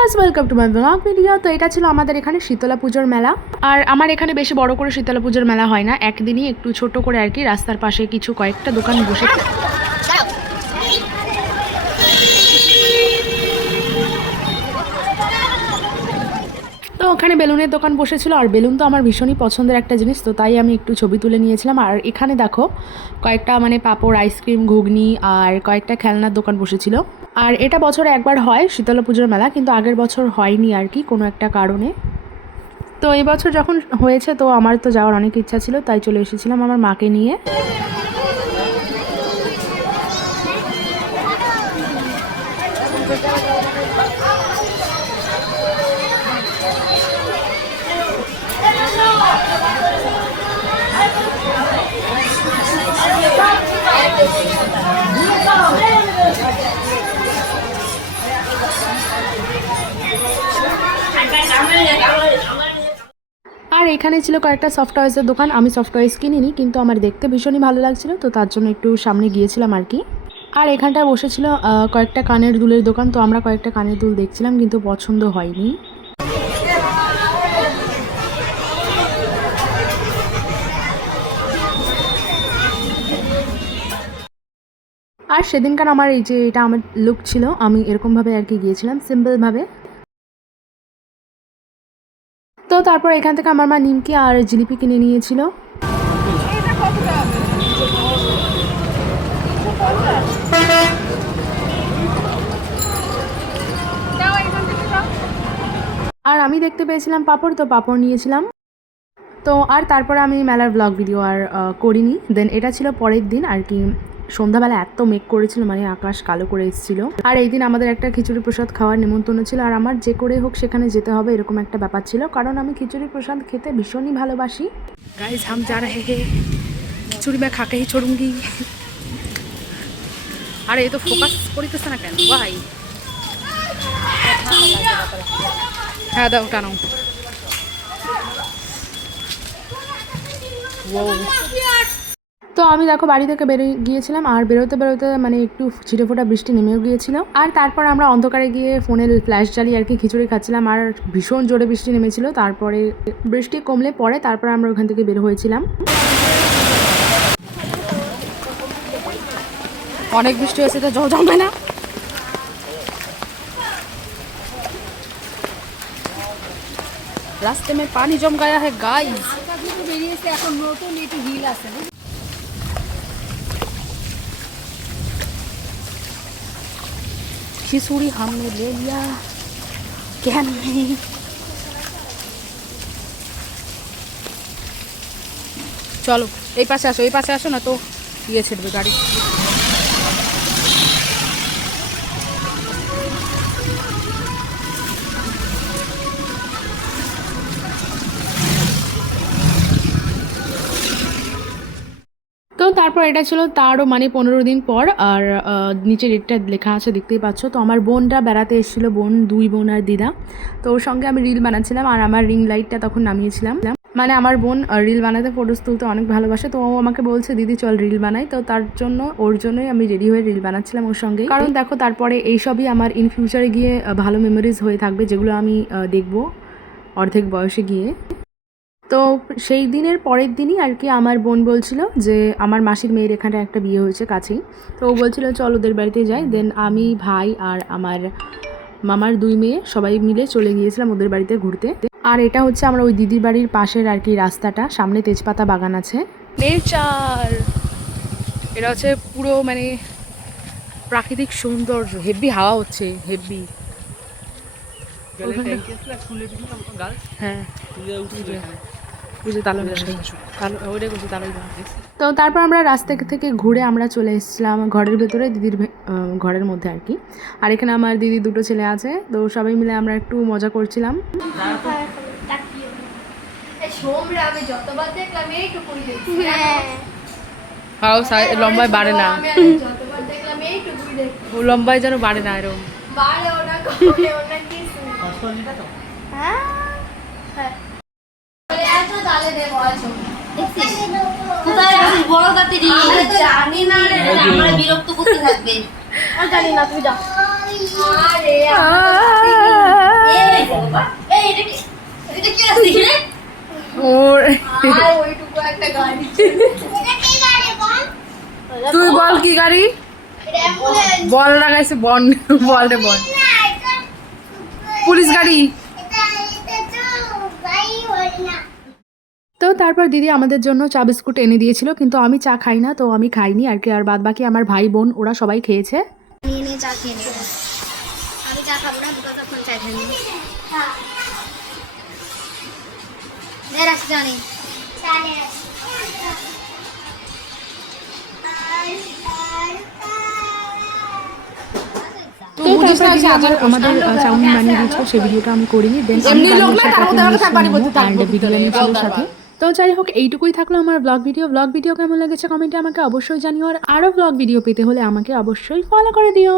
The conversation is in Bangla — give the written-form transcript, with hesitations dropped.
Guys, welcome to my blog video. তো এটা ছিল আমাদের এখানে শীতলা পুজোর মেলা। আর আমার এখানে বেশি বড় করে শীতলা পুজোর মেলা হয় না, একদিনই একটু ছোট করে আর কি। রাস্তার পাশে কিছু কয়েকটা দোকান বসে। তো ওখানে বেলুনের দোকান বসেছিল, আর বেলুন তো আমার ভীষণই পছন্দের একটা জিনিস, তো তাই আমি একটু ছবি তুলে নিয়েছিলাম। আর এখানে দেখো কয়েকটা পাঁপড়, আইসক্রিম, ঘুগনি আর কয়েকটা খেলনার দোকান বসেছিল। আর এটা বছরে একবার হয় শীতলা পুজোর মেলা, কিন্তু আগের বছর হয়নি আর কি কোনো একটা কারণে। তো এই বছর যখন হয়েছে, তো আমার তো যাওয়ার অনেক ইচ্ছা ছিল, তাই চলে এসেছিলাম আমার মাকে নিয়ে। আর এখানে ছিল কয়েকটা সফট টয়েসের দোকান। আমি সফট টয়েস কিনিনি, কিন্তু আমার দেখতে ভীষণই ভালো লাগছিল, তো তার জন্য একটু সামনে গিয়েছিলাম আর কি। আর এখানটায় বসেছিল কয়েকটা কানের দুলের দোকান, তো আমরা কয়েকটা কানের দুল দেখছিলাম, কিন্তু পছন্দ হয়নি। আর সেদিনকার আমার এটা আমার লুক ছিল, আমি এরকমভাবে আর কি গিয়েছিলাম সিম্পলভাবে। তো তারপর এখান থেকে আমার মা নিমকি আর জিলিপি কিনে নিয়েছিল। আর আমি দেখতে পেয়েছিলাম পাঁপড়, তো পাঁপড় নিয়েছিলাম। তো আর তারপরে আমি মেলার ব্লগ ভিডিও আর করিনি। দেন এটা ছিল পরের দিন আর কি। সন্ধ্যাবেলা এত মেঘ করেছিল, আকাশ কালো করে এসেছিল। আর এই দিন আমাদের একটা খিচুড়ি প্রসাদ খাওয়ার নিমন্ত্রণ ছিল, আর আমার যে করে হোক সেখানে যেতে হবে এরকম একটা ব্যাপার ছিল, কারণ আমি খিচুড়ি প্রসাদ খেতে ভীষণই ভালোবাসি। গাইস হাম যা রহে হে, খিচুড়ি মে খাকে হি ছোড়ুঙ্গি। আরে এ তো ফোকাস করিতেছে না কেন ভাই? হ্যাঁ দাও টানো। তো আমি দেখো বাড়ি থেকে বেরিয়ে গিয়েছিলাম, আর বেরোতে বেরোতে একটু ছিটে ফোটা বৃষ্টি নেমেও গিয়েছিল। আর তারপর আমরা অন্ধকারে গিয়ে ফোনের ফ্ল্যাশ জ্বালিয়ে আর কি খিচুড়ি খাচ্ছিলাম, আর ভীষণ জোরে বৃষ্টি নেমেছিল। তারপরে বৃষ্টি কমলে পরে তারপরে আমরা ওখান থেকে বের হয়েছিলাম। অনেক বৃষ্টি হয়েছে, তো জল জমবে না। রাস্তে মে পানি জম গায়া है गाइस। বেরিয়েছে এখন নতুন একটু হিল আছে। खिचड़ी हमने ले लिया, क्या नहीं। চলো এই পাশে আসো, না তো ইয়ে ছেড়বে গাড়ি। তো তারপর এটা ছিল তারও 15 দিন পর। আর নিচে ডেটটা লেখা আছে, দেখতেই পাচ্ছ। তো আমার বোনরা বেড়াতে এসেছিলো, দুই বোন আর দিদা। তো ওর সঙ্গে আমি রিল বানাচ্ছিলাম, আর আমার রিং লাইটটা তখন নামিয়েছিলাম। আমার বোন রিল বানাতে, ফটোস তুলতে অনেক ভালোবাসে, তো ও আমাকে বলছে দিদি চল রিল বানাই। তো তার জন্য ওর জন্যই আমি রেডি হয়ে রিল বানাচ্ছিলাম ওর সঙ্গে। কারণ দেখো তারপরে এইসবই আমার ইন ফিউচারে গিয়ে ভালো মেমোরিজ হয়ে থাকবে, যেগুলো আমি দেখবো অর্ধেক বয়সে গিয়ে। তো সেই দিনের পরের দিনই আর কি আমার বোন বলছিল যে আমার মাসির মেয়ের এখানে একটা বিয়ে হয়েছে কাছেই, তো ও বলছিল চল ওদের বাড়িতে যাই। দেন আমি, ভাই আর আমার মামার 2 মেয়ে সবাই মিলে চলে গিয়েছিলাম ওদের বাড়িতে ঘুরতে। আর এটা হচ্ছে আমরা ওই দিদির বাড়ির পাশের আর কি রাস্তাটা, সামনে তেজপাতা বাগান আছে। নেচার, এটা হচ্ছে পুরো প্রাকৃতিক সৌন্দর্য, হেভি হাওয়া হচ্ছে, হেভি। হ্যাঁ তো তারপর আমরা রাস্তা থেকে ঘুরে আমরা চলে এসেছিলাম ঘরের ভেতরে, দিদির ঘরের মধ্যে আর কি। আর এখানে আমার দিদি 2 ছেলে আছে, তো সবাই মিলে আমরা একটু মজা করছিলাম। লম্বায় বাড়ে না, লম্বায় যেন বাড়ে না এরকম। জানি না বিরক্ত করতে থাকবে, জানি না তুই যা। তুই বল কি গাড়ি? বল লাগাইছে বন, বল রে বল। পুলিশ গাড়ি। তো তারপর দিদি আমাদের জন্য চা বিস্কুট এনে দিয়েছিল, কিন্তু আমি চা খাই না, তো আমি খাইনি আর কি। আর বাদ বাকি আমার ভাই বোন ওরা সবাই খেয়েছে। নিয়ে চা খেয়ে নেব। আমি চা খাবো না, দুটো তখন চা খেয়ে নেব। রাখছি জানি তো তারপর আমাদের চাউমিন বানিয়ে দিয়েছিল, সেই ভিডিওটা আমি করিনি। দেন বিরিয়ানি ছিল সাথে। তো যাই হোক, এইটুকুই থাকলো আমার ব্লগ ভিডিও কেমন লেগেছে কমেন্টে আমাকে অবশ্যই জানিও। আর আরও ব্লগ ভিডিও পেতে হলে আমাকে অবশ্যই ফলো করে দিও।